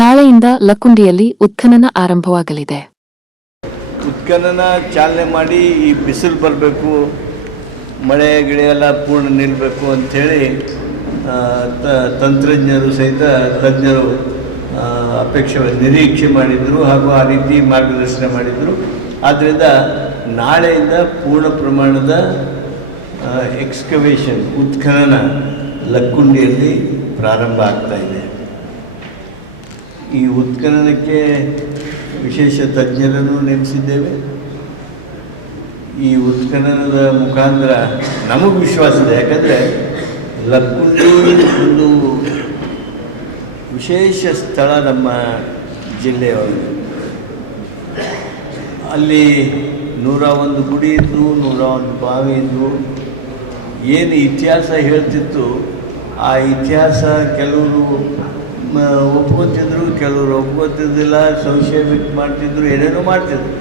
ನಾಳೆಯಿಂದ ಲಕ್ಕುಂಡಿಯಲ್ಲಿ ಉತ್ಖನನ ಆರಂಭವಾಗಲಿದೆ. ಉತ್ಖನನ ಚಾಲನೆ ಮಾಡಿ ಈ ಬಿಸಿಲು ಬರಬೇಕು, ಮಳೆ ಗಿಳೆ ಎಲ್ಲ ಪೂರ್ಣ ನಿಲ್ಲಬೇಕು ಅಂಥೇಳಿ ತಂತ್ರಜ್ಞರು ಸಹಿತ ತಜ್ಞರು ನಿರೀಕ್ಷೆ ಮಾಡಿದರು ಹಾಗೂ ಆ ರೀತಿ ಮಾರ್ಗದರ್ಶನ ಮಾಡಿದರು. ಆದ್ದರಿಂದ ನಾಳೆಯಿಂದ ಪೂರ್ಣ ಪ್ರಮಾಣದ ಎಕ್ಸ್ಕವೇಷನ್ ಉತ್ಖನನ ಲಕ್ಕುಂಡಿಯಲ್ಲಿ ಪ್ರಾರಂಭ ಆಗ್ತಾಯಿದೆ. ಈ ಉತ್ಖನನಕ್ಕೆ ವಿಶೇಷ ತಜ್ಞರನ್ನು ನೇಮಿಸಿದ್ದೇವೆ. ಈ ಉತ್ಖನನದ ಮುಖಾಂತರ ನಮಗೆ ವಿಶ್ವಾಸ ಇದೆ, ಯಾಕಂದರೆ ಲಕ್ಕುಂಡಿ ಒಂದು ವಿಶೇಷ ಸ್ಥಳ ನಮ್ಮ ಜಿಲ್ಲೆಯೊಳಗೆ. ಅಲ್ಲಿ 101 ಗುಡಿ ಇದ್ದು, 101 ಬಾವಿ ಇದ್ದು, ಏನು ಇತಿಹಾಸ ಹೇಳ್ತಿತ್ತು ಆ ಇತಿಹಾಸ ಕೆಲವರು ಒಪ್ಕೊತಿದ್ರು, ಕೆಲವರು ಒಪ್ಕೊತಿದ್ದಿಲ್ಲ, ಸಂಶಯ ವ್ಯಕ್ತ ಮಾಡ್ತಿದ್ರು, ಏನೇನೋ ಮಾಡ್ತಿದ್ರು.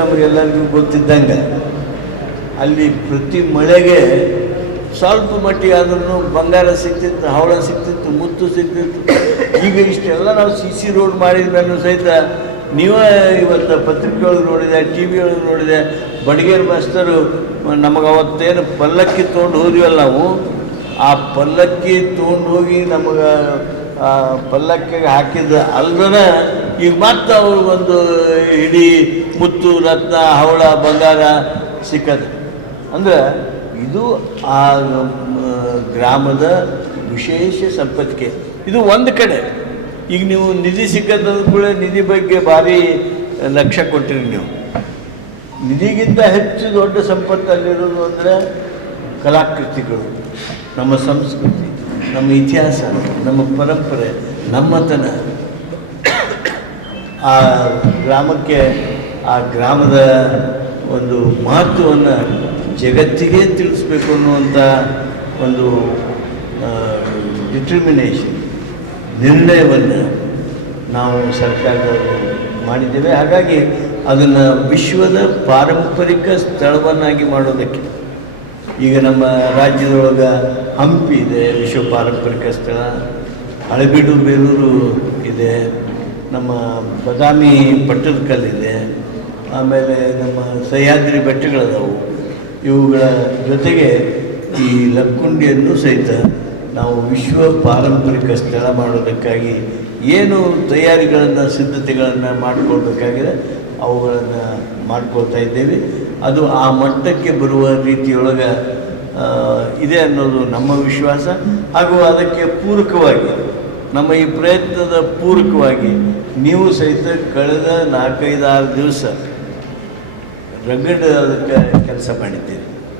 ನಮಗೆಲ್ಲರಿಗೂ ಗೊತ್ತಿದ್ದಂಗೆ ಅಲ್ಲಿ ಪ್ರತಿ ಮಳೆಗೆ ಸ್ವಲ್ಪ ಮಟ್ಟಿಗೆ ಆದ್ರೂ ಬಂಗಾರ ಸಿಗ್ತಿತ್ತು, ಹವಳ ಸಿಗ್ತಿತ್ತು, ಮುತ್ತು ಸಿಗ್ತಿತ್ತು. ಈಗ ಇಷ್ಟೆಲ್ಲ ನಾವು CC ರೋಡ್ ಮಾಡಿದ ಮೇಲೂ ಸಹಿತ ನೀವೇ ಇವತ್ತು ಪತ್ರಿಕೆ ಒಳಗೆ ನೋಡಿದೆ, TV ಒಳಗೆ ನೋಡಿದೆ, ಬಡಗೇರು ಮಾಸ್ತರು ನಮಗೆ ಅವತ್ತೇನು ಪಲ್ಲಕ್ಕಿ ತೊಗೊಂಡು ಹೋದ್ವಲ್ಲ, ನಾವು ಆ ಪಲ್ಲಕ್ಕಿ ತೊಗೊಂಡು ಹೋಗಿ ನಮಗೆ ಆ ಪಲ್ಲಕ್ಕಿಗೆ ಹಾಕಿದ ಅಲ್ದನ ಈಗ ಮತ್ತೆ ಅವ್ರಿಗೊಂದು ಇಡೀ ಮುತ್ತು ರತ್ನ ಹವಳ ಬಂಗಾರ ಸಿಕ್ಕದು. ಅಂದರೆ ಇದು ಆ ಗ್ರಾಮದ ವಿಶೇಷ ಸಂಪತ್ತಿಗೆ. ಇದು ಒಂದು ಕಡೆ. ಈಗ ನೀವು ನಿಧಿ ಸಿಕ್ಕದ ಕೂಡ ನಿಧಿ ಬಗ್ಗೆ ಭಾರಿ ಲಕ್ಷ್ಯ ಕೊಟ್ಟಿರಿ. ನೀವು ನಿಧಿಗಿಂತ ಹೆಚ್ಚು ದೊಡ್ಡ ಸಂಪತ್ತು ಅಲ್ಲಿರೋದು ಅಂದರೆ ಕಲಾಕೃತಿಗಳು, ನಮ್ಮ ಸಂಸ್ಕೃತಿ, ನಮ್ಮ ಇತಿಹಾಸ, ನಮ್ಮ ಪರಂಪರೆ, ನಮ್ಮತನ. ಆ ಗ್ರಾಮಕ್ಕೆ, ಆ ಗ್ರಾಮದ ಒಂದು ಮಹತ್ವವನ್ನು ಜಗತ್ತಿಗೆ ತಿಳಿಸ್ಬೇಕು ಅನ್ನುವಂಥ ಒಂದು ಡಿಟರ್ಮಿನೇಷನ್, ನಿರ್ಣಯವನ್ನು ನಾವು ಸರ್ಕಾರದವರು ಮಾಡಿದ್ದೇವೆ. ಹಾಗಾಗಿ ಅದನ್ನು ವಿಶ್ವದ ಪಾರಂಪರಿಕ ಸ್ಥಳವನ್ನಾಗಿ ಮಾಡೋದಕ್ಕೆ ಈಗ ನಮ್ಮ ರಾಜ್ಯದೊಳಗೆ ಹಂಪಿ ಇದೆ, ವಿಶ್ವ ಪಾರಂಪರಿಕ ಸ್ಥಳ. ಹಳೆಬೀಡು ಬೇಲೂರು ಇದೆ, ನಮ್ಮ ಬಾದಾಮಿ ಪಟ್ಟದಕಲ್ಲಿದೆ, ಆಮೇಲೆ ನಮ್ಮ ಸಹ್ಯಾದ್ರಿ ಬೆಟ್ಟಗಳದಾವು. ಇವುಗಳ ಜೊತೆಗೆ ಈ ಲಕ್ಕುಂಡಿಯನ್ನು ಸಹಿತ ನಾವು ವಿಶ್ವ ಪಾರಂಪರಿಕ ಸ್ಥಳ ಮಾಡೋದಕ್ಕಾಗಿ ಏನು ತಯಾರಿಗಳನ್ನು, ಸಿದ್ಧತೆಗಳನ್ನು ಮಾಡಿಕೊಳ್ಬೇಕಾಗಿದೆ ಅವುಗಳನ್ನು ಮಾಡ್ಕೊಳ್ತಾ ಇದ್ದೇವೆ. ಅದು ಆ ಮಟ್ಟಕ್ಕೆ ಬರುವ ರೀತಿಯೊಳಗೆ ಇದೆ ಅನ್ನೋದು ನಮ್ಮ ವಿಶ್ವಾಸ. ಹಾಗೂ ಅದಕ್ಕೆ ಪೂರಕವಾಗಿ, ನಮ್ಮ ಈ ಪ್ರಯತ್ನದ ಪೂರಕವಾಗಿ ನೀವು ಸಹಿತ ಕಳೆದ 4-5-6 ದಿವಸ ರಗಡ ಅದಕ್ಕೆ ಕೆಲಸ ಮಾಡಿದ್ದೀರಿ.